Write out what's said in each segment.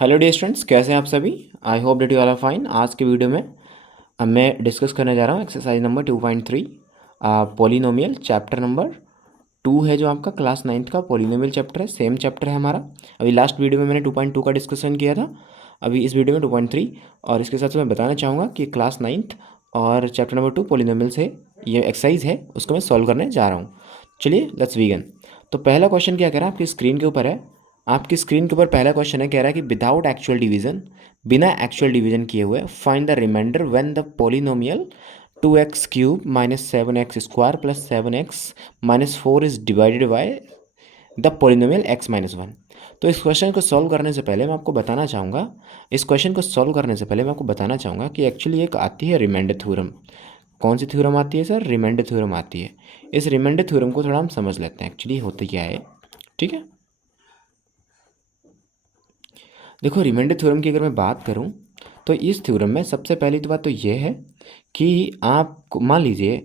Hello dear students, कैसे हैं आप सभी। I hope that you all are fine. आज के वीडियो में अब मैं डिस्कस करने जा रहा हूँ exercise number 2.3 polynomial chapter number 2 है, जो आपका क्लास 9th का पॉलिनोमियल चैप्टर है। सेम चैप्टर है हमारा। अभी लास्ट वीडियो में मैंने 2.2 का डिस्कशन किया था, अभी इस वीडियो में 2.3। और इसके साथ साथ मैं बताना चाहूँगा कि क्लास 9th और चैप्टर नंबर 2 पॉलिनोमियल से ये एक्सरसाइज है, उसको मैं सॉल्व करने जा रहा हूँ। चलिए लेट्स बिगिन। तो पहला क्वेश्चन क्या कह रहा है, आपकी स्क्रीन के ऊपर है। आपकी स्क्रीन के ऊपर पहला क्वेश्चन है, कह रहा है कि विदाउट एक्चुअल डिवीजन, बिना एक्चुअल डिवीजन किए हुए, find the remainder when the polynomial 2x³ minus 7x² plus 7x minus 4 is divided by the polynomial x-1। तो इस क्वेश्चन को सॉल्व करने से पहले मैं आपको बताना चाहूँगा, कि एक्चुअली एक आती है रिमाइंडर थ्योरम। कौन सी थ्योरम आती है सर? रिमाइंडर थ्योरम आती है। इस रिमाइंडर थ्योरम को थोड़ा हम समझ लेते हैं एक्चुअली होता क्या है। ठीक है, देखो रिमाइंडर थ्योरम की अगर मैं बात करूं तो इस थ्योरम में सबसे पहली तो बात तो ये है कि आप मान लीजिए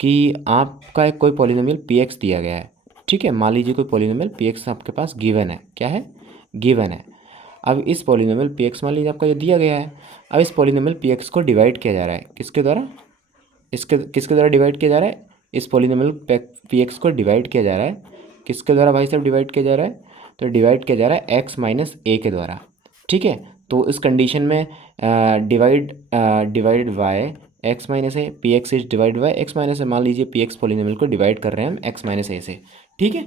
कि आपका एक कोई पॉलिनोमियल पी एक्स दिया गया है। ठीक है, मान लीजिए कोई पॉलिनोमियल पी एक्स आपके पास गिवन है। क्या है? गिवन है। अब इस पॉलिनोमियल पी एक्स मान लीजिए आपका ये दिया गया है। अब इस पॉलिनोमियल पी एक्स को डिवाइड किया जा रहा है किसके द्वारा? किसके द्वारा डिवाइड किया जा रहा है? इस पॉलिनोमियल पी एक्स को डिवाइड किया जा रहा है किसके द्वारा भाई साहब? डिवाइड किया जा रहा है, तो डिवाइड किया जा रहा है x-a के द्वारा। ठीक है, तो इस कंडीशन में divide by x-a, P X is divide by x-a। मान लीजिए पी एक्स पॉलिनोमियल को डिवाइड कर रहे हैं हम x-a से। ठीक है,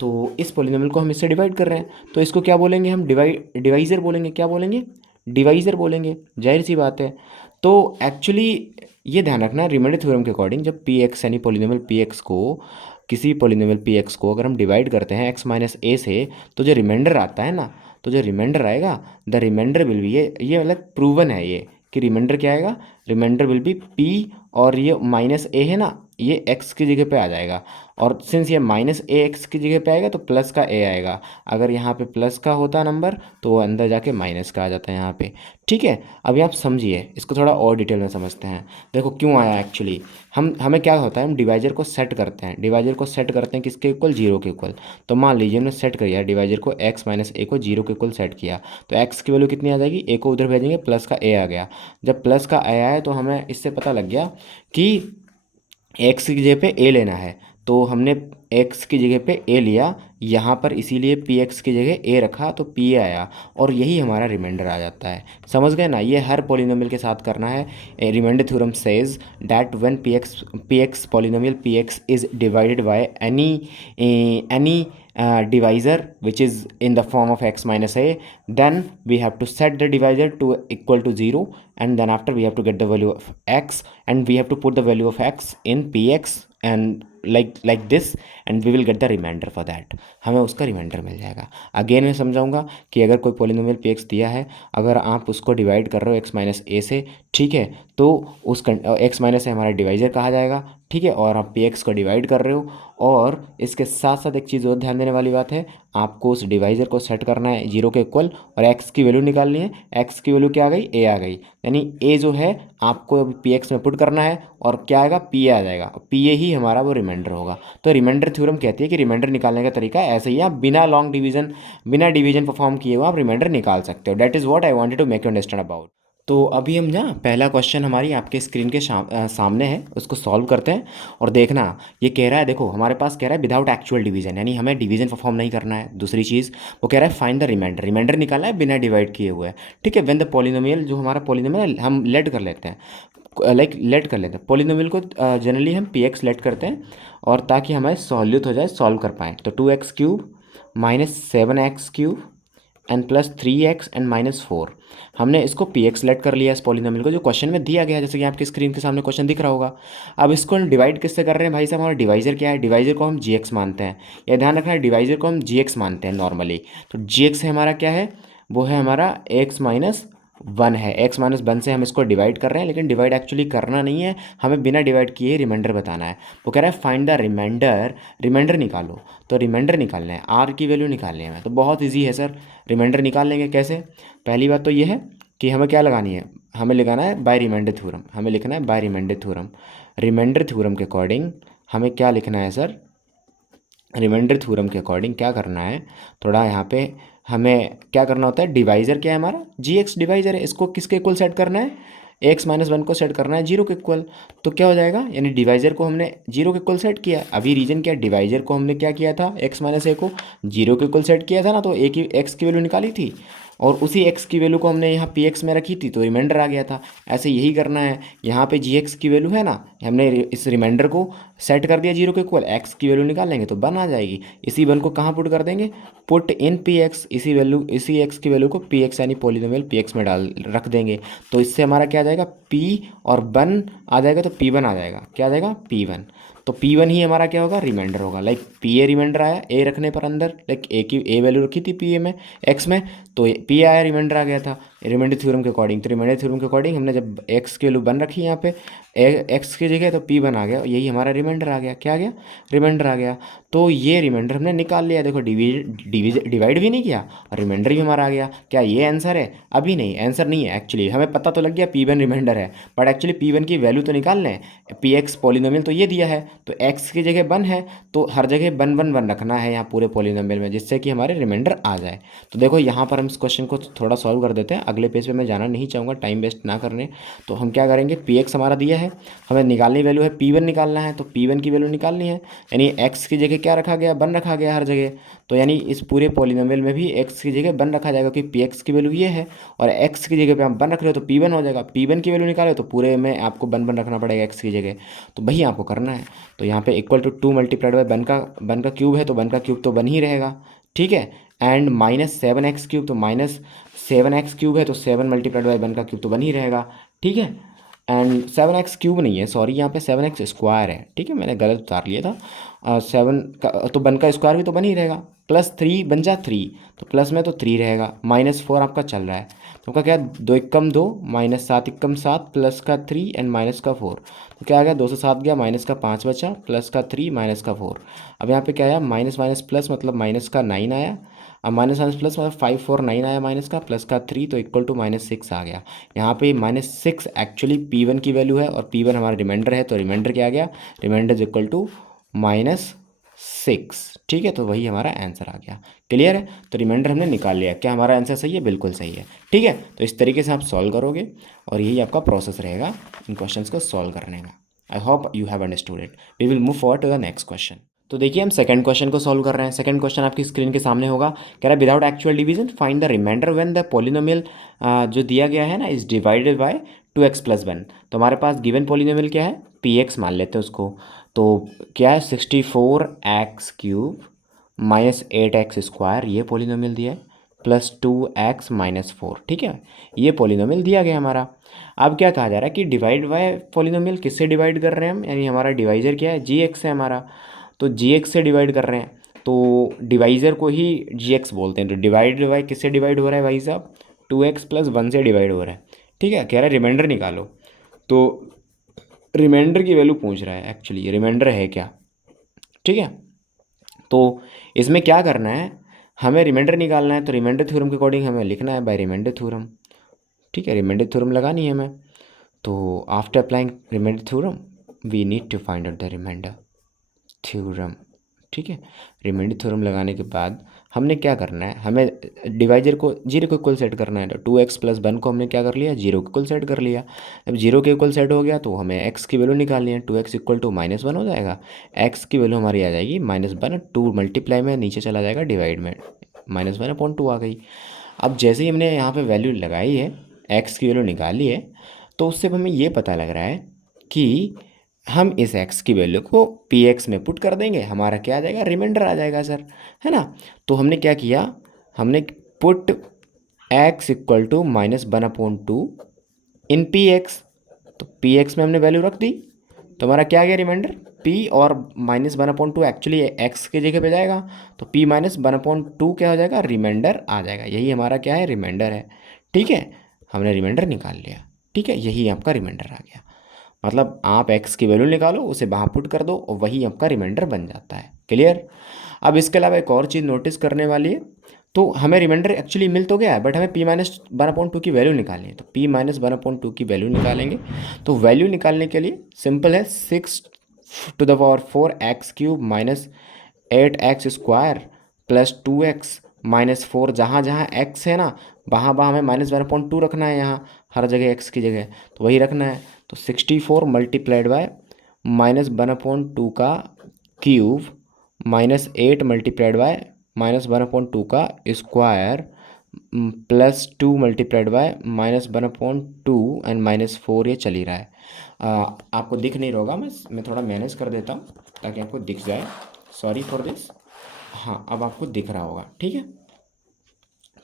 तो इस पॉलिनोमियल को हम इससे डिवाइड कर रहे हैं, तो इसको क्या बोलेंगे हम? डिवाइज़र बोलेंगे। क्या बोलेंगे? डिवाइज़र बोलेंगे, जाहिर सी बात है। तो एक्चुअली ये ध्यान रखना, रिमाइंडर थ्योरम के अकॉर्डिंग जब पी एक्स यानी पॉलिनोमियल पी एक्स को, किसी पॉलिनोमियल पी एक्स को अगर हम डिवाइड करते हैं x-a से, तो जो रिमाइंडर आता है ना, तो जो रिमाइंडर आएगा, द रिमाइंडर विल बी, ये मतलब प्रूवन है ये कि रिमाइंडर क्या आएगा? रिमाइंडर विल बी p, और ये -a है ना, ये x की जगह पे आ जाएगा। और सिंस ये -a x की जगह पे आएगा तो प्लस का a आएगा। अगर यहाँ पे प्लस का होता नंबर तो वो अंदर जाके माइनस का आ जाता है यहाँ पे। ठीक है, अभी आप समझिए, इसको थोड़ा और डिटेल में समझते हैं। देखो क्यों आया एक्चुअली। हमें क्या होता है, हम डिवाइजर को सेट करते हैं। किसके इक्वल? 0 के इक्वल। तो मान लीजिए हमने सेट कर दिया डिवाइजर को, x-a को 0 के इक्वल सेट किया, तो x की वैल्यू कितनी आ जाएगी? a को उधर भेजेंगे, प्लस का a आ गया। जब प्लस का आया है तो हमें इससे पता लग गया कि x की जगह पे a लेना है, तो हमने x की जगह पे a लिया यहाँ पर, इसीलिए पी एक्स की जगह a रखा तो p आया, और यही हमारा रिमाइंडर आ जाता है। समझ गए ना? ये हर पॉलिनोमियल के साथ करना है। Remainder theorem says that when P X polynomial P X is divided by any divisor which is in the form of x-a, then we have to set the divisor to equal to 0, and then after we have to get the value of x, and we have to put the value of x in px, and like this, and we will get the remainder for that। हमें उसका reminder मिल जाएगा। Again मैं समझाऊंगा कि अगर कोई polynomial P x दिया है, अगर आप उसको डिवाइड कर रहे हो x-a से, ठीक है, तो उस x-a हमारा डिवाइजर कहा जाएगा। ठीक है, और आप पी एक्स को डिवाइड कर रहे हो, और इसके साथ साथ एक चीज़ और ध्यान देने वाली बात है, आपको उस डिवाइजर को सेट करना है 0 के इक्वल, और x की वैल्यू निकालनी है। x की वैल्यू क्या आ गई? a आ गई, यानी a जो है आपको अभी पी एक्स में पुट करना है, और क्या आएगा? p आ जाएगा, p a ही हमारा वो रिमाइंडर होगा। तो रिमाइंडर थ्योरम कहती है कि रिमाइंडर निकालने का तरीका ऐसे ही, आप बिना डिवीजन परफॉर्म किए हुए आप रिमाइंडर निकाल सकते हो। That is what I wanted to make you understand about. तो अभी हम ना पहला क्वेश्चन हमारी आपके स्क्रीन के सामने है, उसको सॉल्व करते हैं। और देखना, ये कह रहा है, देखो हमारे पास कह रहा है विदाउट एक्चुअल डिवीजन, यानी हमें डिवीजन परफॉर्म नहीं करना है। दूसरी चीज़ वो कह रहा है फाइंड द रिमाइंडर निकालना है बिना डिवाइड किए हुए। ठीक है, व्हेन द पॉलिनोमियल, जो हमारा पॉलिनोमियल हम लेट कर लेते हैं, लेट कर लेते हैं पॉलिनोमियल को, जनरली हम पी एक्स लेट करते हैं, और ताकि हमारे सहूलियत हो जाए, सॉल्व कर पाएँ। तो 2x³ minus 7x³ and plus 3x and -4, हमने इसको पी एक्स लेट कर लिया इस पॉलिनोमियल को, जो क्वेश्चन में दिया गया है, जैसे कि आपकी स्क्रीन के सामने क्वेश्चन दिख रहा होगा। अब इसको हम डिवाइड किससे कर रहे हैं भाई साहब? हमारा डिवाइजर क्या है? डिवाइजर को हम जी एक्स मानते हैं। यह ध्यान रखना है, डिवाइजर को हम जी एक्स मानते हैं नॉर्मली। तो जी एक्स है हमारा, क्या है वो? है हमारा x-1 है। x-1 से हम इसको डिवाइड कर रहे हैं, लेकिन डिवाइड एक्चुअली करना नहीं है, हमें बिना डिवाइड किए रिमाइंडर बताना है। वो कह रहा है फाइंड द रिमाइंडर निकालो। तो रिमाइंडर निकालना है, r की वैल्यू निकालनी है। तो बहुत ईजी है सर, रिमाइंडर निकाल लेंगे कैसे? पहली बात तो ये है कि हमें क्या लगानी है, हमें लगाना है बाय रिमाइंडर थ्योरम। हमें लिखना है by remainder theorem. Remainder theorem के अकॉर्डिंग हमें क्या लिखना है सर? रिमाइंडर थ्योरम के अकॉर्डिंग क्या करना है, थोड़ा यहाँ पे हमें क्या करना होता है, डिवाइज़र क्या है हमारा, जी एक्स डिवाइज़र है, इसको किसके इक्वल सेट करना है, एक्स माइनस वन को सेट करना है जीरो के इक्वल। तो क्या हो जाएगा, यानी डिवाइज़र को हमने जीरो के इक्वल सेट किया। अभी रीजन क्या, डिवाइज़र को हमने क्या किया था, एक्स माइनस ए को जीरो के इक्वल सेट किया था ना, तो ए की एक्स की वैल्यू निकाली थी और उसी एक्स की वैल्यू को हमने यहाँ पी एक्स में रखी थी तो रिमाइंडर आ गया था। ऐसे यही करना है, यहाँ पे जी एक्स की वैल्यू है ना, हमने इस रिमाइंडर को सेट कर दिया जीरो के इक्वल, एक्स की वैल्यू निकाल लेंगे तो वन आ जाएगी। इसी वन को कहाँ पुट कर देंगे, पुट इन पी एक्स, इसी एक्स की वैल्यू को पी एक्स यानी पॉलिनोमियल पी एक्स में डाल रख देंगे। तो इससे हमारा क्या आ जाएगा, पी और वन आ जाएगा तो पी वन आ जाएगा, क्या आ जाएगा पी वन। तो पी वन ही हमारा क्या होगा, रिमाइंडर होगा। लाइक पी ए रिमाइंडर आया ए रखने पर अंदर, लाइक ए की ए वैल्यू रखी थी पी ए में एक्स में, तो पी आया रिमाइंडर आ गया था रिमाइंडर थ्योरम के अकॉर्डिंग। तो रिमाइंडर थ्योरम के अकॉर्डिंग हमने जब एक्स की वैल्यू वन रखी यहाँ पे एक्स की जगह, तो पी वन आ गया, यही हमारा रिमाइंडर आ गया। क्या आ गया, रिमाइंडर आ गया। तो ये रिमाइंडर हमने निकाल लिया, देखो डिवाइड भी नहीं किया और रिमाइंडर भी हमारा आ गया। क्या ये आंसर है, अभी नहीं, आंसर नहीं है एक्चुअली, हमें पता तो लग गया पी वन रिमाइंडर है, बट एक्चुअली पी वन की वैल्यू तो निकाल लें। पी एक्स पॉलिनोमियल तो ये दिया है, तो एक्स की जगह वन है, तो हर जगह वन वन वन रखना है यहाँ पूरे पॉलिनोमियल में, जिससे कि हमारे रिमाइंडर आ जाए। तो देखो यहाँ पर हम इस क्वेश्चन को थोड़ा सॉल्व कर देते हैं, अगले पेज पे मैं जाना नहीं चाहूँगा, टाइम वेस्ट ना करने। तो हम क्या करेंगे, पी एक्स हमारा दिया है, हमें निकालनी वैल्यू है पी वन निकालना है, तो पी वन की वैल्यू निकालनी है, यानी एक्स की जगह क्या रखा गया, वन रखा गया हर जगह। तो यानी इस पूरे पॉलिनोमियल में भी एक्स की जगह वन रखा जाएगा, क्योंकि पी एक्स की वैल्यू ये है और एक्स की जगह पे हम वन रख रहे हो तो पी वन हो जाएगा। पी वन की वैल्यू निकाले तो पूरे में आपको वन वन रखना पड़ेगा एक्स की जगह, तो वही आपको करना है। तो यहाँ पे equal to two multiplied by one का क्यूब है, तो वन का क्यूब तो वन ही रहेगा, ठीक है। And minus seven x cube, तो माइनस सेवन एक्स क्यूब है, तो सेवन मल्टीप्लाइड बाई वन का क्यूब तो वन ही रहेगा, ठीक है। एंड सेवन एक्स क्यूब नहीं है, सॉरी, यहाँ पे सेवन एक्स स्क्वायर है, ठीक है, मैंने गलत उतार लिया था। सेवन का तो वन का स्क्वायर भी तो बन ही रहेगा, प्लस थ्री बन जा थ्री, तो प्लस में तो थ्री रहेगा, माइनस फोर आपका चल रहा है, तो आपका क्या, दो इक्कम दो, माइनस सात इक्कम सात, प्लस का थ्री एंड माइनस का फोर, तो क्या आ गया, दो से सात गया, माइनस का पाँच बचा, प्लस का थ्री माइनस का फोर। अब यहाँ पे क्या आया, माइनस माइनस प्लस, मतलब माइनस का नाइन आया। अब माइनस माइनस प्लस मतलब फाइव फोर नाइन आया माइनस का, प्लस का थ्री, तो इक्वल टू माइनस सिक्स आ गया। यहाँ पे minus six actually P one की वैल्यू है और पी वन हमारा रिमाइंडर है, तो रिमाइंडर क्या आ गया, remainder is equal to minus six, ठीक है। तो वही हमारा आंसर आ गया, क्लियर है। तो रिमाइंडर हमने निकाल लिया, क्या हमारा आंसर सही है, बिल्कुल सही है, ठीक है। तो इस तरीके से आप सॉल्व करोगे और यही आपका प्रोसेस रहेगा इन क्वेश्चंस को सॉल्व करने का। I hope you have understood it. We will move forward to the next question. तो देखिए हम सेकंड क्वेश्चन को सॉल्व कर रहे हैं। सेकंड क्वेश्चन आपकी स्क्रीन के सामने होगा, कह रहा है without actual division find the remainder when the polynomial जो दिया गया है ना is divided by two X plus one. तो हमारे पास गिवन पॉलिनोमियल क्या है, पी एक्स मान लेते हैं उसको। तो क्या है, sixty four X cube minus eight X square, ये पॉलिनोमियल दिया है, plus two X minus four, ठीक है, ये पॉलिनोमियल दिया गया हमारा। अब क्या कहा जा रहा है कि डिवाइड बाय पॉलिनोमियल किससे डिवाइड कर रहे हैं हम, यानी हमारा डिवाइजर क्या है, जी एक्स है हमारा, तो जी एक्स से डिवाइड कर रहे हैं, तो डिवाइज़र को ही जी एक्स बोलते हैं। तो डिवाइड बाय किससे डिवाइड हो रहा है भाई साहब, टू एक्स प्लस वन से डिवाइड हो रहा है, ठीक है। कह रहा है रिमाइंडर निकालो, तो रिमाइंडर की वैल्यू पूछ रहा है, एक्चुअली रिमाइंडर है क्या, ठीक है। तो इसमें क्या करना है, हमें रिमाइंडर निकालना है, तो रिमाइंडर थ्योरम के अकॉर्डिंग हमें लिखना है बाय रिमाइंडर थ्योरम, ठीक है, रिमाइंडर थ्योरम लगानी है हमें। तो after applying remainder theorem we need to find out the remainder theorem, ठीक है। रिमाइंडर थ्योरम लगाने के बाद हमने क्या करना है, हमें डिवाइजर को जीरो के इक्वल सेट करना है। तो टू एक्स प्लस वन को हमने क्या कर लिया, जीरो के इक्वल सेट कर लिया। अब जीरो के इक्वल सेट हो गया तो हमें एक्स की वैल्यू निकालनी है, two X equal to minus one हो जाएगा, एक्स की वैल्यू हमारी आ जाएगी माइनस वन, टू मल्टीप्लाई में नीचे चला जाएगा डिवाइड में, माइनस वन अपॉन टू आ गई। अब जैसे ही हमने यहाँ पे वैल्यू लगाई है, एक्स की वैल्यू निकाली है, तो उससे हमें ये पता लग रहा है कि हम इस x की वैल्यू को पी एक्स में पुट कर देंगे, हमारा क्या आ जाएगा, रिमाइंडर आ जाएगा सर, है ना। तो हमने क्या किया, हमने put x equal to minus one upon two in P X, तो पी एक्स में हमने वैल्यू रख दी, तो हमारा क्या आ गया, रिमाइंडर p और minus one upon to actually x के जगह पे जाएगा, तो p minus one upon to क्या हो जाएगा, रिमाइंडर आ जाएगा, यही हमारा क्या है, रिमाइंडर है, ठीक है। हमने रिमाइंडर निकाल लिया, ठीक है, यही आपका रिमाइंडर आ गया। मतलब आप x की वैल्यू निकालो, उसे वहाँ पुट कर दो और वही आपका रिमाइंडर बन जाता है, क्लियर। अब इसके अलावा एक और चीज़ नोटिस करने वाली है, तो हमें रिमाइंडर एक्चुअली मिल तो गया है, बट हमें p minus one upon two की वैल्यू निकालनी है, तो p minus one upon two की वैल्यू निकालेंगे। तो वैल्यू निकालने के लिए सिंपल है, six to the power four X cube minus eight X square plus two X -4, जहाँ जहाँ x है ना वहाँ वहाँ हमें -1/2 रखना है, यहाँ हर जगह x की जगह तो वही रखना है। तो 64 मल्टीप्लाइड बाय -1/2 का क्यूब -8 मल्टीप्लाइड बाय -1/2 का स्क्वायर +2 मल्टीप्लाइड बाय -1/2 एंड -4 ये चल ही रहा है। आपको दिख नहीं रहा होगा, मैं थोड़ा मैनेज कर देता हूँ ताकि आपको दिख जाए। Sorry for this. हाँ, अब आपको दिख रहा होगा, ठीक है।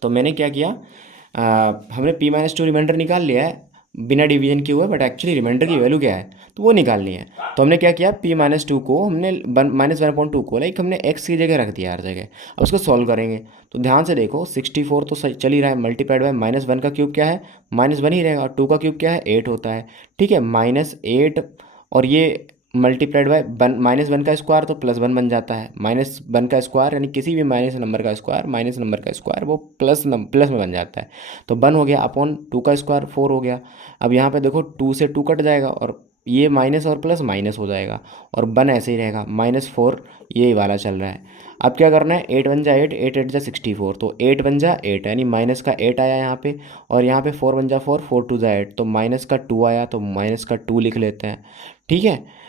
तो मैंने क्या किया, हमने p-2 रिमाइंडर निकाल लिया है बिना डिवीजन किए हुए, बट एक्चुअली रिमाइंडर की वैल्यू क्या है तो वो निकालनी है। तो हमने क्या किया, p-2 को हमने -1/2 को लाइक हमने x की जगह रख दिया हर जगह। अब उसको सॉल्व करेंगे तो ध्यान से देखो, 64 तो सही चल ही रहा है, मल्टीप्लाइड बाय -1 का क्यूब क्या है, -1 ही रहेगा, 2 का क्यूब क्या है 8 होता है, ठीक है। -8 और ये मल्टीप्लाइड बाय -1 का स्क्वायर तो +1 बन जाता है, -1 का स्क्वायर यानी किसी भी माइनस नंबर का स्क्वायर, माइनस नंबर का स्क्वायर वो प्लस में बन जाता है। तो 1 हो गया अपॉन 2 का स्क्वायर 4 हो गया। अब यहाँ पे देखो 2 से 2 कट जाएगा और ये माइनस और प्लस माइनस हो जाएगा और 1 ऐसे ही रहेगा, -4 ये वाला चल रहा है। अब क्या करना है, 8 1 जा 8, 8 8 जा 64, तो 8 1 जा 8 यानी माइनस का 8 आया यहाँ पे, और यहाँ पे 4 1 जा 4, 4 2 जा 8, तो माइनस का 2 आया, तो माइनस का 2 लिख लेते हैं, ठीक है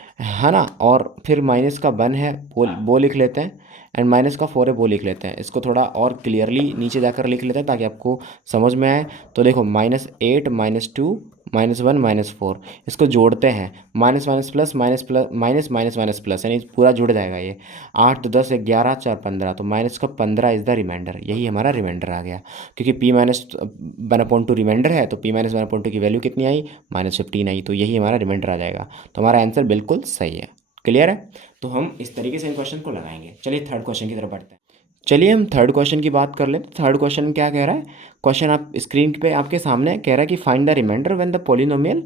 ना। और फिर माइनस का 1 है वो लिख लेते हैं, एंड माइनस का 4 है वो लिख लेते हैं। इसको थोड़ा और क्लियरली नीचे जाकर लिख लेते हैं ताकि आपको समझ में आए। तो देखो -8 -2 -1 -4, इसको जोड़ते हैं, minus minus plus minus plus minus minus minus plus यानी पूरा जुड़ जाएगा ये। 8 2 10 11 4 15, तो माइनस का 15 इज़ द रिमाइंडर, यही हमारा रिमाइंडर आ गया। क्योंकि p-1/2 रिमाइंडर है तो p-1/2 की वैल्यू कितनी आई, -15 आई, तो यही हमारा रिमाइंडर आ जाएगा। तो हमारा आंसर बिल्कुल सही है। क्लियर है। तो हम इस तरीके से इन क्वेश्चन को लगाएंगे। चलिए थर्ड क्वेश्चन की तरफ बढ़ते हैं। चलिए हम थर्ड क्वेश्चन की बात कर लें। थर्ड क्वेश्चन क्या कह रहा है, क्वेश्चन आप स्क्रीन पे आपके सामने कह रहा है कि find the remainder when the polynomial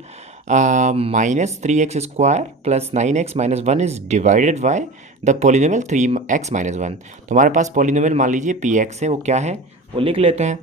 -3x² + 9x-1 is divided by the polynomial 3x-1। तो हमारे पास पॉलिनोमियल मान लीजिए px है, वो क्या है वो लिख लेते हैं,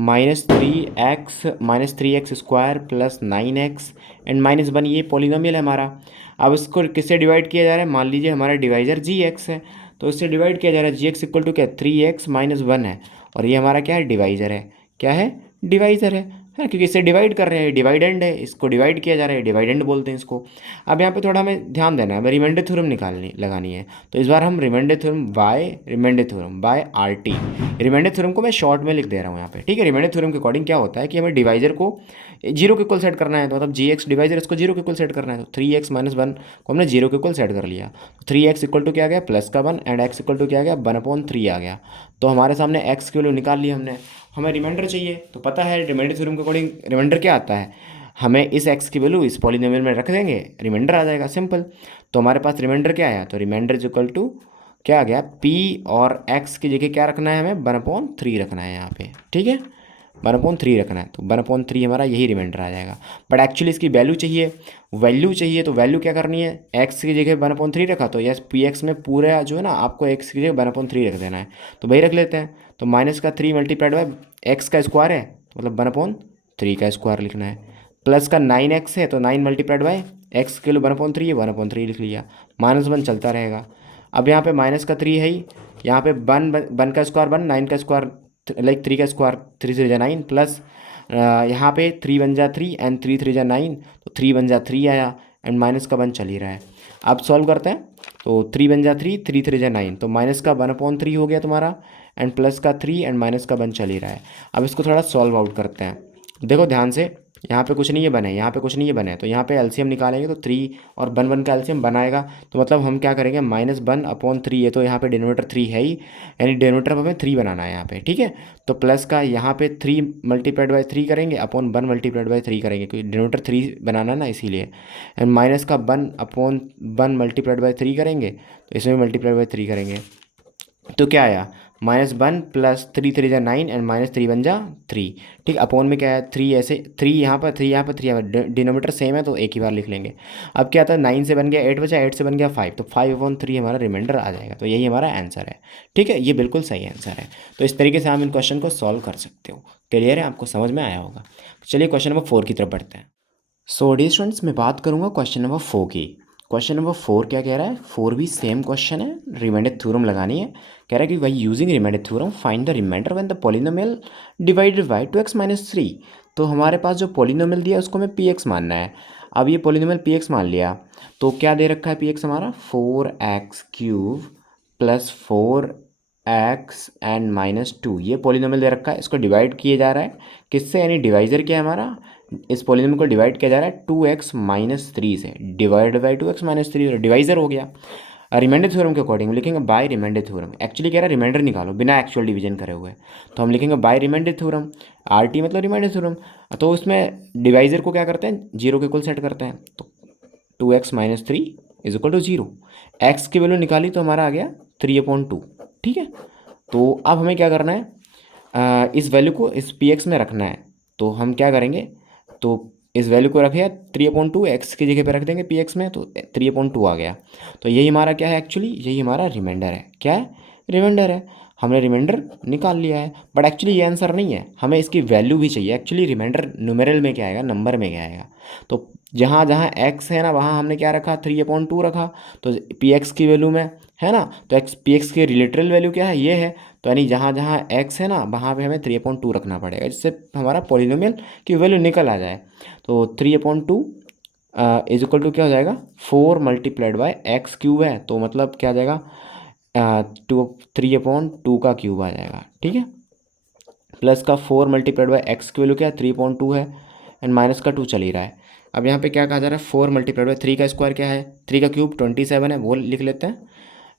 -3x + 9x एंड -1 ये पॉलिनोमियल है हमारा। अब इसको किससे डिवाइड किया जा रहा है, मान लीजिए हमारा डिवाइजर gx है, तो इससे डिवाइड किया जा रहा है, gx इक्वल टू क्या 3x - 1 है, और ये हमारा क्या है डिवाइजर है, क्या है डिवाइजर है क्योंकि इसे डिवाइड कर रहे हैं, डिवाइडेंड है, इसको डिवाइड किया जा रहा है, डिवाइडेंड बोलते हैं इसको। अब यहाँ पे थोड़ा हमें ध्यान देना है, हमें रिमाइंडर थ्योरम लगानी है। तो इस बार हम remainder theorem by R T, remainder theorem को मैं शॉर्ट में लिख दे रहा हूँ यहाँ पे, ठीक है। रिमाइंडर थ्योरम के अकॉर्डिंग क्या होता है कि हमें डिवाइजर को जीरो के इक्वल सेट करना है, तो मतलब जी एक्स डिवाइजर इसको जीरो के इक्वल सेट करना है, तो 3x - 1 को हमने जीरो के इक्वल सेट कर लिया। 3x इक्वल टू क्या आ गया +1 एंड x इक्वल टू क्या आ गया 1/3 आ गया। तो हमारे सामने x की वैल्यू निकाल ली हमने, हमें रिमाइंडर चाहिए। तो पता है रिमाइंडर थ्योरम के अकॉर्डिंग रिमाइंडर क्या आता है, हमें इस x की वैल्यू इस पॉलिनोमियल में रख देंगे, रिमाइंडर आ जाएगा, सिंपल। तो हमारे पास रिमाइंडर क्या आया, तो रिमाइंडर इज इक्वल टू क्या आ गया, p और x की जगह क्या रखना है हमें 1/3 रखना है यहाँ पे, ठीक है 1/3 रखना है, तो 1/3 हमारा यही रिमाइंडर आ जाएगा। बट एक्चुअली इसकी वैल्यू चाहिए, तो वैल्यू क्या करनी है, x की जगह 1/3 रखा, तो यस px में पूरा जो है ना आपको x की जगह 1/3 रख देना है, तो वही रख लेते हैं। तो माइनस का 3 मल्टीप्लाइड बाय x का स्क्वायर है, तो मतलब 1/3 का स्क्वायर लिखना है, प्लस का 9x है, तो 9 मल्टीप्लाइड बाय x के लिए 1/3 है, 1/3 लिख लिया, -1 चलता रहेगा। अब यहाँ पे माइनस का 3 है ही, यहाँ पे 1 का स्क्वायर 1, 9 का स्क्वायर लाइक 3 का स्क्वायर 3 3 जा 9 प्लस यहाँ पे 3 1 जा 3 एंड 3 3 जा 9, तो 3 1 जा 3 आया एंड माइनस का 1 चल ही रहा है। अब सॉल्व करते हैं, तो 3 1 जा 3, 3 3 जा 9, तो माइनस का 1/3 हो गया तुम्हारा एंड प्लस का 3 एंड माइनस का 1 चल ही रहा है। अब इसको थोड़ा सॉल्व आउट करते हैं, देखो ध्यान से, यहाँ पे कुछ नहीं है बने, यहाँ पे कुछ नहीं है बने, तो यहाँ पे एलसीएम निकालेंगे तो 3 और 1 1 का एलसीएम बनाएगा, तो मतलब हम क्या करेंगे -1/3, ये तो यहाँ पे डिनोमीटर 3 है ही, यानी डिनोमीटर हमें 3 बनाना है यहाँ पे, ठीक है। तो प्लस का यहाँ पे 3 मल्टीप्लाइड बाय 3 करेंगे अपॉन 1 मल्टीप्लाइड बाय 3 करेंगे, क्योंकि डिनोमीटर 3 बनाना है ना इसीलिए, एंड माइनस का 1/1 मल्टीप्लाइड बाय 3 करेंगे, तो इसमें मल्टीप्लाइड बाय 3 करेंगे, तो क्या आया -1 प्लस 3 3 जा 9 एंड -3 1 जा 3, ठीक। अपॉन में क्या है 3, ऐसे 3 यहाँ पर 3 यहाँ पर 3 यहाँ पर, डिनोमीटर सेम है तो एक ही बार लिख लेंगे। अब क्या था 9 से बन गया 8 बचा, 8 से बन गया 5, तो 5/3 हमारा रिमाइंडर आ जाएगा, तो यही हमारा आंसर है, ठीक है। ये बिल्कुल सही आंसर है। तो इस तरीके से हम इन क्वेश्चन को सॉल्व कर सकते हो। क्लियर है, आपको समझ में आया होगा। चलिए क्वेश्चन नंबर 4 की तरफ बढ़ते हैं। सो डी स्टूडेंट्स, मैं बात करूँगा क्वेश्चन नंबर 4 की। क्वेश्चन नंबर 4 क्या कह रहा है, 4 भी सेम क्वेश्चन है, रिमाइंडर थ्योरम लगानी है। कह रहा है कि by using remainder theorem find the remainder when the polynomial divided by 2x-3। तो हमारे पास जो पॉलिनोमियल दिया है उसको हमें px मानना है। अब ये पॉलिनोमियल px मान लिया तो क्या दे रखा है px हमारा 4x³ प्लस 4x एंड -2, ये पॉलिनोमियल दे रखा है। इसको डिवाइड किया जा रहा है किससे, यानी डिवाइजर क्या है हमारा, इस पॉलिनोमियल को डिवाइड किया जा रहा है 2x-3 से, डिवाइड बाई 2x-3 डिवाइजर हो गया। रिमाइंडर थ्योरम के अकॉर्डिंग लिखेंगे बाय रिमाइंडर थ्योरम। एक्चुअली कह रहा है रिमाइंडर निकालो बिना एक्चुअल डिवीजन करे हुए, तो हम लिखेंगे by remainder theorem. R T मतलब रिमाइंडर थ्योरम। तो उसमें डिवाइजर को क्या करते हैं, जीरो के इक्वल सेट करते हैं। तो 2x-3 is equal to 0। X की वैल्यू निकाली तो हमारा आ गया 3/2। ठीक है, तो अब हमें क्या करना है, इस वैल्यू को इस पी एक्स में रखना है। तो हम क्या करेंगे, तो इस वैल्यू को रखे 3/2, एक्स की जगह पे रख देंगे पी एक्स में, तो 3/2 आ गया। तो यही हमारा क्या है, एक्चुअली यही हमारा रिमाइंडर है। क्या है, रिमाइंडर है। हमने रिमाइंडर निकाल लिया है, बट एक्चुअली ये आंसर नहीं है, हमें इसकी वैल्यू भी चाहिए। एक्चुअली रिमाइंडर न्यूमेरल में क्या आएगा, नंबर में क्या आएगा। तो जहाँ जहाँ एक्स है ना वहाँ हमने क्या रखा, 3/2 रखा। तो पी एक्स की वैल्यू में है ना, तो एक्स पी एक्स की रिलेटरल वैल्यू क्या है, ये है। तो यानी जहाँ जहाँ एक्स है ना वहाँ पे हमें 3/2 रखना पड़ेगा, जिससे हमारा पॉलिनोमियल की वैल्यू निकल आ जाए। तो 3/2 इज इक्वल टू क्या हो जाएगा, 4 मल्टीप्लाइड बाय x³ है, तो मतलब क्या आ जाएगा, 3/2 का क्यूब आ जाएगा। ठीक है, प्लस का 4 मल्टीप्लाइड बाय एक्स की वैल्यू क्या है, 3/2 है, एंड माइनस का 2 चल ही रहा है। अब यहाँ पे क्या कहा जा रहा है, 4 मल्टीप्लाइड बाय 3 का स्क्वायर क्या है, 3 का क्यूब 27 है, वो लिख लेते हैं।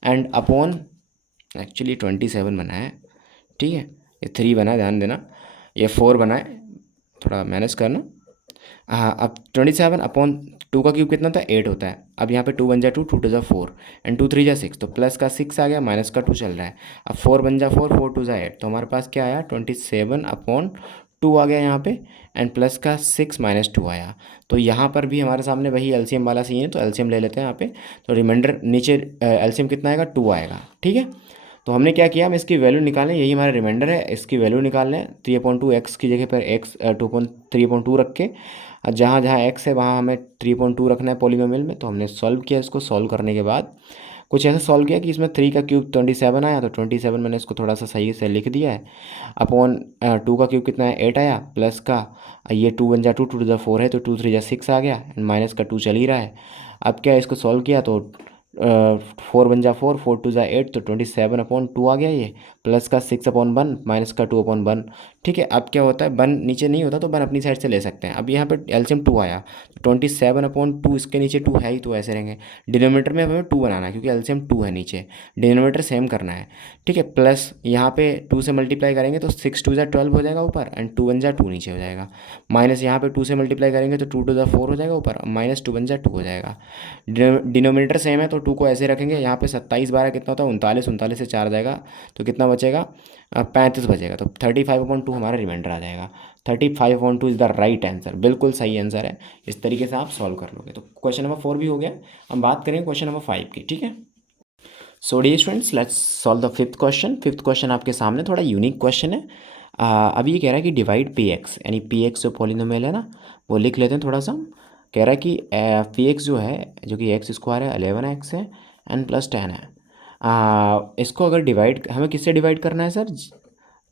एंड अपॉन, एक्चुअली 27 बना है, ठीक है, ये 3 बना है, ध्यान देना, ये 4 बना है, थोड़ा मैनेज करना। हाँ, अब 27/2 का क्यूब कितना होता है, 8 होता है। अब यहाँ पे 2 बन जाए 2, 2 2 जा 4, एंड 2 3 जा 6, तो प्लस का 6 आ गया, माइनस का 2 चल रहा है। अब 4 बन जा 4, 4 2 जा 8, तो हमारे पास क्या आया, 27/2 आ गया यहाँ पे, एंड प्लस का 6 -2 आया। तो यहाँ पर भी हमारे सामने वही एलसीएम वाला सीन है, तो एलसीएम ले लेते हैं यहाँ पे। तो रिमाइंडर नीचे एलसीएम कितना आएगा, 2 आएगा। ठीक है, तो हमने क्या किया, हम इसकी वैल्यू निकालें, यही हमारा रिमाइंडर है, इसकी वैल्यू निकाल लें। 3/2 एक्स की जगह पर एक्स 3/2 रख के, जहाँ जहाँ एक्स है वहाँ हमें 3/2 रखना है पॉलिनोमियल में। तो हमने सॉल्व किया, इसको सॉल्व करने के बाद कुछ ऐसा सॉल्व किया कि इसमें 3 का क्यूब 27 आया, तो 27 मैंने इसको थोड़ा सा सही से लिख दिया है। अपॉन 2 का क्यूब कितना है, 8 आया, प्लस का ये 2 बन जा 2, 2 जा 4 है, तो 2 3 जा 6 आ गया, एंड माइनस का 2 चल ही रहा है। अब क्या है, इसको सॉल्व किया तो 4 बन जा 4, 4 2 जा 8, तो 27/2 आ गया ये, प्लस का 6/1 माइनस का 2/1। ठीक है, अब क्या होता है, 1 नीचे नहीं होता तो 1 अपनी साइड से ले सकते हैं। अब यहाँ पे एलसीएम 2 आया, तो 27/2, इसके नीचे 2 है ही, तो ऐसे रहेंगे। डिनोमिनेटर में हमें 2 बनाना है क्योंकि एलसीएम 2 है नीचे, डिनोमिनेटर सेम करना है। ठीक है, प्लस यहाँ पे 2 से मल्टीप्लाई करेंगे तो 6 2 जा 12 हो जाएगा ऊपर, एंड 2 1 जा 2 नीचे हो जाएगा। माइनस यहाँ पे 2 से मल्टीप्लाई करेंगे तो 2 2 जा 4 हो जाएगा ऊपर, माइनस 2 1 जा 2 हो जाएगा। डिनोमिनेटर सेम है तो 2 को ऐसे रखेंगे। यहाँ पे 27 12 कितना होता है, 39, 39 से 4 जाएगा, तो कितना बचेगा, 35 बचेगा। तो 35/2 हमारा रिमाइंडर आ जाएगा। 35/2 इज़ द राइट आंसर, बिल्कुल सही आंसर है। इस तरीके से आप सॉल्व कर लोगे। तो क्वेश्चन नंबर 4 भी हो गया। हम बात करेंगे क्वेश्चन नंबर 5 की। ठीक है, so dear students, let's solve the fifth question. Fifth question आपके सामने थोड़ा यूनिक क्वेश्चन है। अभी ये कह रहा है कि डिवाइड पी एक्स, यानी पी एक्स जो पॉलिनोमियल है ना, वो लिख लेते हैं थोड़ा सा। कह रहा है कि पी एक्स जो है, जो कि एक्स स्क्वायर है, 11x है, एन प्लस 10 है। इसको अगर डिवाइड, हमें किससे डिवाइड करना है सर,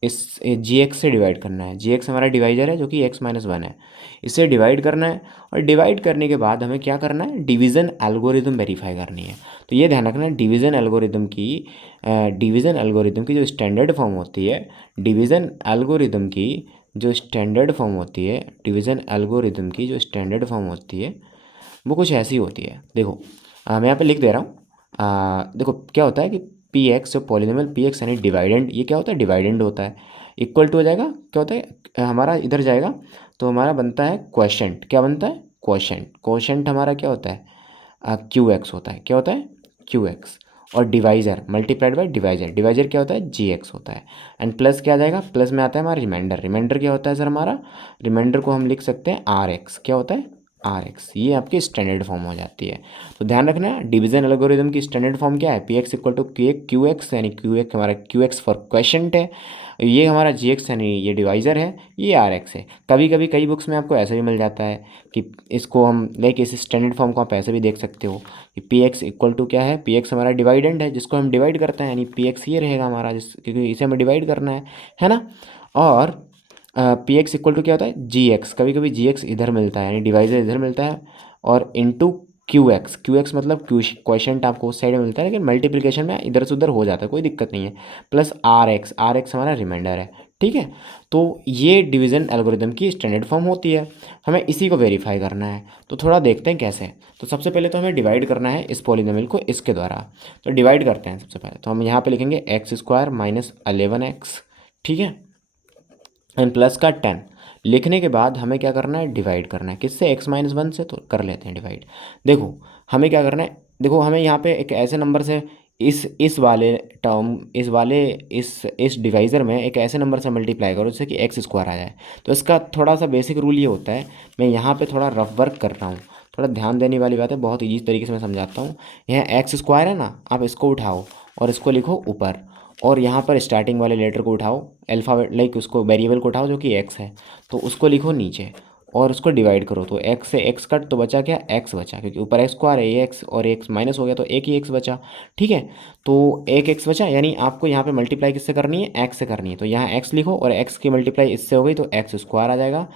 इस जी एक्स से डिवाइड करना है। जी एक्स हमारा डिवाइजर है जो कि x-1 है, इससे डिवाइड करना है। और डिवाइड करने के बाद हमें क्या करना है, डिवीज़न एल्गोरिदम वेरीफाई करनी है। तो ये ध्यान रखना, डिवीज़न एल्गोरिदम की जो स्टैंडर्ड फॉर्म होती है, डिवीज़न एल्गोरिदम की जो स्टैंडर्ड फॉर्म होती है, डिवीज़न एल्गोरिदम की जो स्टैंडर्ड फॉर्म होती है वो कुछ ऐसी होती है। देखो, मैं यहाँ पे लिख दे रहा हूँ। देखो क्या होता है कि पी एक्स जो पॉलिनोमियल पी एक्स यानी डिवाइडेंड, ये क्या होता है, डिवाइडेंड होता है। इक्वल टू हो जाएगा, क्या होता है, हमारा इधर जाएगा तो हमारा बनता है क्वोशेंट। क्या बनता है, क्वोशेंट। क्वोशेंट हमारा क्या होता है, क्यू एक्स होता है। क्या होता है, क्यू एक्स। और divisor multiplied by divisor, divisor क्या होता है, जी एक्स होता है। एंड प्लस क्या आ जाएगा, प्लस में आता है हमारा रिमाइंडर। रिमाइंडर क्या होता है सर हमारा, रिमाइंडर को हम लिख सकते हैं आर एक्स। क्या होता है, आर एक्स, ये आपकी स्टैंडर्ड फॉर्म हो जाती है। तो ध्यान रखना डिवीजन एल्गोरिदम की स्टैंडर्ड फॉर्म क्या है, P X equal to Q X, यानी क्यू एक्स हमारा क्यू एक्स फॉर क्वेश्चंट है, ये हमारा जी एक्स यानी ये डिवाइज़र है, ये आर एक्स है। कभी कभी कई बुक्स में आपको ऐसे भी मिल जाता है कि इसको हम लाइक इस स्टैंडर्ड फॉर्म को आप ऐसे भी देख सकते हो कि पी एक्स इक्वल टू क्या है, पी एक्स हमारा डिवाइडेंड है जिसको हम डिवाइड करते हैं, यानी पी एक्स ये रहेगा हमारा, जिस क्योंकि इसे हमें डिवाइड करना है ना। और पी एक्स इक्वल टू क्या होता है, जी एक्स, कभी कभी जी एक्स इधर मिलता है यानी डिवाइजर इधर मिलता है, और into Q x, Q x मतलब क्वेश्चन आपको उस साइड में मिलता है, लेकिन मल्टीप्लिकेशन में इधर से उधर हो जाता है, कोई दिक्कत नहीं है। प्लस आर एक्स हमारा रिमाइंडर है, ठीक है। तो ये डिवीज़न एल्गोरिदम की स्टैंडर्ड फॉर्म होती है, हमें इसी को वेरीफाई करना है। तो थोड़ा देखते हैं कैसे। तो सबसे पहले तो हमें डिवाइड करना है इस पॉलिनोमियल को इसके द्वारा। तो डिवाइड करते हैं सबसे पहले, तो हम यहाँ पे लिखेंगे एक्स स्क्वायर माइनस 11x, ठीक है, एंड प्लस का 10। लिखने के बाद हमें क्या करना है, डिवाइड करना है, किससे, एक्स माइनस वन से, तो कर लेते हैं डिवाइड। देखो हमें क्या करना है, देखो हमें यहाँ पे एक ऐसे नंबर से इस वाले टर्म इस डिवाइज़र में एक ऐसे नंबर से मल्टीप्लाई करो जिससे कि एक्स स्क्वायर आ जाए। तो इसका थोड़ा सा बेसिक रूल ये होता है, मैं यहाँ पे थोड़ा रफ वर्क कर रहा हूँ, थोड़ा ध्यान देने वाली बात है, बहुत ईजी तरीके से मैं समझाता हूँ। यहाँ एक्स स्क्वायर है ना, आप इसको उठाओ और इसको लिखो ऊपर, और यहाँ पर स्टार्टिंग वाले लेटर को उठाओ, अल्फ़ाबेट लाइक उसको वेरिएबल को उठाओ जो कि एक्स है, तो उसको लिखो नीचे और उसको डिवाइड करो। तो एक्स से एक्स कट, तो बचा क्या, एक्स बचा, क्योंकि ऊपर एक्स स्क्वायर है, ये एक्स और एक्स माइनस हो गया तो एक ही एक्स बचा, ठीक है। तो एक एक्स बचा, यानी आपको यहाँ पे मल्टीप्लाई किससे करनी है, एक्स से करनी है, तो यहाँ एक्स लिखो और एक्स की मल्टीप्लाई इससे हो गई तो एक्स स्क्वायर आ जाएगा।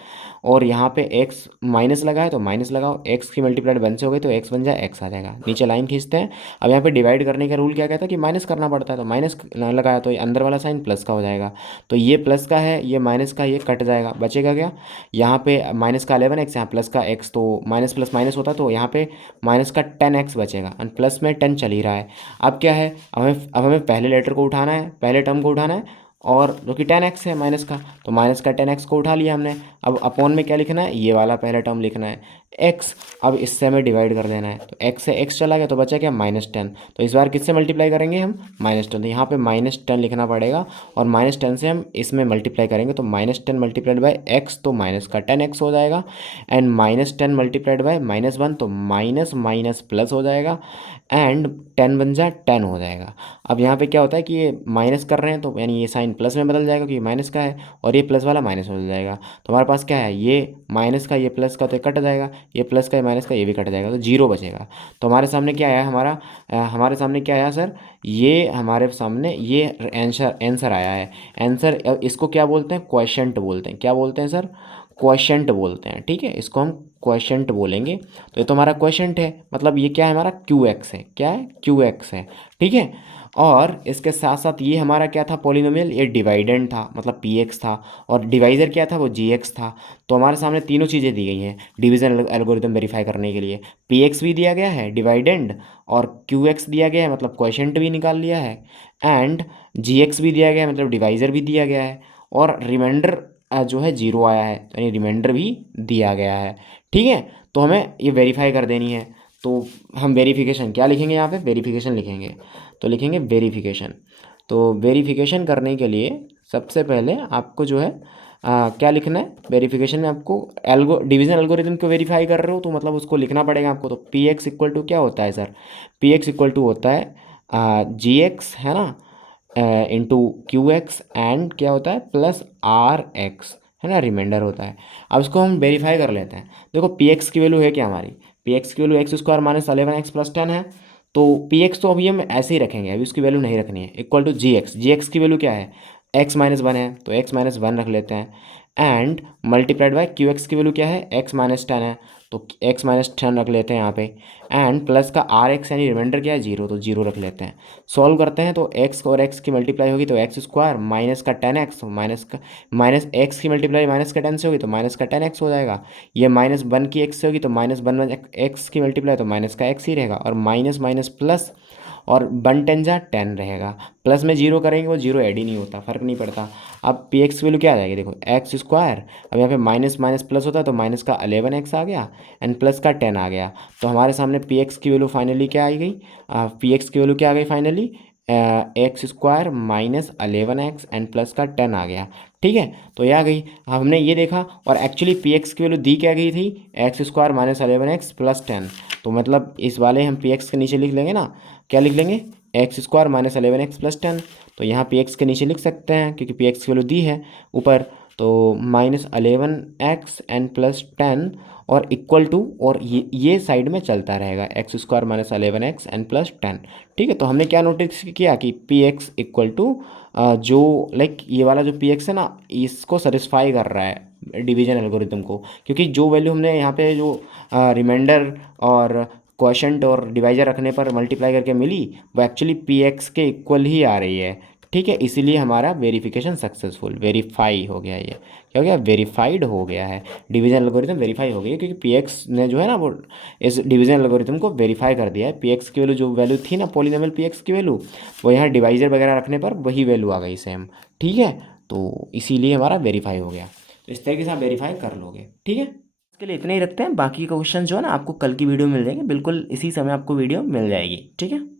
और यहाँ पे एक्स माइनस लगा है तो माइनस लगाओ, एक्स की मल्टीप्लाई वन से हो गई तो एक्स बन जाए एक्स आ जाएगा, नीचे लाइन खींचते हैं। अब यहाँ पे डिवाइड करने का रूल क्या कहता है कि माइनस करना पड़ता है, तो माइनस लगाया तो ये अंदर वाला साइन प्लस का हो जाएगा, तो ये प्लस का है, ये माइनस का, ये कट जाएगा, बचेगा क्या, यहाँ पे माइनस का 11x, यहाँ प्लस का x, तो माइनस प्लस माइनस होता तो यहाँ पे माइनस का 10x बचेगा, और प्लस में 10 चल ही रहा है। अब क्या है, अब हमें पहले लेटर को उठाना है, पहले टर्म को उठाना है, और जो कि 10x है माइनस का, तो माइनस का 10x को उठा लिया हमने। अब अपॉन में क्या लिखना है, ये वाला पहला टर्म लिखना है x, अब इससे हमें डिवाइड कर देना है, तो x से x चला गया तो बचा क्या, -10। तो इस बार किससे मल्टीप्लाई करेंगे हम, -10, तो यहाँ पे -10 लिखना पड़ेगा, और -10 से हम इसमें मल्टीप्लाई करेंगे तो -10 मल्टीप्लाइड बाय x, तो माइनस का 10x हो जाएगा, एंड -10 मल्टीप्लाइड बाय -1, तो माइनस माइनस प्लस हो जाएगा, एंड 10 बन जाए 10 हो जाएगा। अब यहाँ पे क्या होता है कि ये माइनस कर रहे हैं तो यानी ये साइन प्लस में बदल जाएगा क्योंकि माइनस का है, और ये प्लस वाला माइनस में बदल जाएगा। तो हमारे पास क्या है, ये माइनस का ये प्लस का तो ये कट जाएगा, ये प्लस का ये माइनस का ये भी कट जाएगा, तो जीरो बचेगा। तो हमारे सामने क्या आया, हमारे सामने क्या आया सर, ये हमारे सामने ये आंसर आया है। आंसर इसको क्या बोलते हैं, क्वोशंट बोलते हैं, क्या बोलते हैं सर, क्वोशंट बोलते हैं, ठीक है, इसको हम क्वोशंट बोलेंगे। तो ये तो हमारा क्वोशंट है, मतलब ये क्या है, हमारा क्यू एक्स है, क्या है, क्यू एक्स है, ठीक है। और इसके साथ साथ ये हमारा क्या था, पॉलिनोमियल, ये डिवाइडेंड था, मतलब पी एक्स था, और डिवाइज़र क्या था, वो जी एक्स था। तो हमारे सामने तीनों चीज़ें दी गई हैं डिवीजन एल्गोरिथम वेरीफाई करने के लिए, पी एक्स भी दिया गया है डिवाइडेंड, और क्यू एक्स दिया गया है मतलब क्वोशंट भी निकाल लिया है, एंड जी एक्स भी दिया गया है मतलब डिवाइज़र भी दिया गया है, और रिमाइंडर जो है जीरो आया है, यानी रिमाइंडर भी दिया गया है, ठीक है। तो हमें ये वेरीफाई कर देनी है। तो हम वेरिफिकेशन क्या लिखेंगे, यहाँ पे वेरिफिकेशन लिखेंगे, तो लिखेंगे वेरिफिकेशन। तो वेरिफिकेशन करने के लिए सबसे पहले आपको जो है क्या लिखना है, वेरिफिकेशन में आपको डिवीजन एल्गोरिथम को वेरीफाई कर रहे हो तो मतलब उसको लिखना पड़ेगा आपको। तो पी एक्स इक्वल टू क्या होता है sir, P X equal to होता है जी एक्स, है ना, इंटू क्यू एक्स, एंड क्या होता है प्लस आर एक्स, है ना, रिमाइंडर होता है। अब इसको हम वेरीफाई कर लेते हैं। देखो पी एक्स की वैल्यू है क्या हमारी, पी एक्स की value x square minus 11x plus 10 है। तो पी एक्स तो अभी हम ऐसे ही रखेंगे, अभी उसकी वैल्यू नहीं रखनी है, इक्वल टू जी एक्स की वैल्यू क्या है, एक्स माइनस वन है तो एक्स माइनस वन रख लेते हैं, and multiplied by Q x की वैल्यू क्या है, एक्स माइनस 10 है तो एक्स माइनस 10 रख लेते हैं यहाँ पे, एंड प्लस का आर एक्स यानी रिमाइंडर क्या है, जीरो, तो जीरो रख लेते हैं। सॉल्व करते हैं तो एक्स और एक्स की मल्टीप्लाई होगी तो एक्स स्क्वायर माइनस का 10x, माइनस एक्स की मल्टीप्लाई माइनस का 10 से होगी तो माइनस का 10x हो जाएगा। ये माइनस वन की एक्स से होगी तो माइनस वन एक्स की मल्टीप्लाई तो माइनस का एक्स ही रहेगा, और माइनस माइनस प्लस, और वन टेन जा 10 रहेगा, प्लस में जीरो करेंगे वो जीरो ऐड ही नहीं होता, फर्क नहीं पड़ता। अब पी एक्स की वैल्यू क्या आ जाएगी, देखो एक्स स्क्वायर, अब यहाँ पे माइनस माइनस प्लस होता है तो माइनस का 11x आ गया, एंड प्लस का 10 आ गया। तो हमारे सामने पी एक्स की वैल्यू फाइनली क्या आई गई, पी एक्स की वैल्यू क्या आ गई finally, X square minus 11x N plus का 10 आ गया। ठीक है, तो ये आ गई। हमने ये देखा और एक्चुअली पी एक्स की वैल्यू दी क्या गई थी, x square minus 11x plus 10। तो मतलब इस वाले हम पी एक्स के नीचे लिख लेंगे ना, क्या लिख लेंगे, x square minus 11x plus 10। तो यहाँ पी एक्स के नीचे लिख सकते हैं क्योंकि पी एक्स की वैल्यू दी है ऊपर। तो माइनस 11x एन प्लस 10 और इक्वल टू, और ये साइड में चलता रहेगा, X square minus 11x N plus 10। ठीक है, तो हमने क्या नोटिस किया कि पी एक्स इक्वल टू जो लाइक ये वाला जो पी एक्स है ना, इसको सेटिस्फाई कर रहा है डिवीजन एल्गोरिथम को, क्योंकि जो वैल्यू हमने यहाँ पे जो रिमाइंडर और क्वोशंट और डिवाइजर रखने पर मल्टीप्लाई करके मिली, वो एक्चुअली पी एक्स के इक्वल ही आ रही है। ठीक है, इसीलिए हमारा वेरिफिकेशन सक्सेसफुल, वेरीफाई हो गया, ये क्या हो गया, वेरीफाइड हो गया है, डिवीजन एल्गोरिथम वेरीफाई हो गई है, क्योंकि पी एक्स ने जो है ना वो इस डिवीजन एल्गोरिथम को वेरीफाई कर दिया है। पी एक्स की वैल्यू जो वैल्यू थी ना पॉलिनोमियल पी एक्स की वैल्यू, वो यहाँ डिवाइजर वगैरह रखने पर वही वैल्यू आ गई सेम। ठीक है, तो इसीलिए हमारा वेरीफाई हो गया। तो इस तरीके से आप वेरीफाई कर लोगे। ठीक है, इसके लिए इतना ही रखते हैं, बाकी का क्वेश्चन जो है ना आपको कल की वीडियो मिल जाएंगे, बिल्कुल इसी समय आपको वीडियो मिल जाएगी। ठीक है।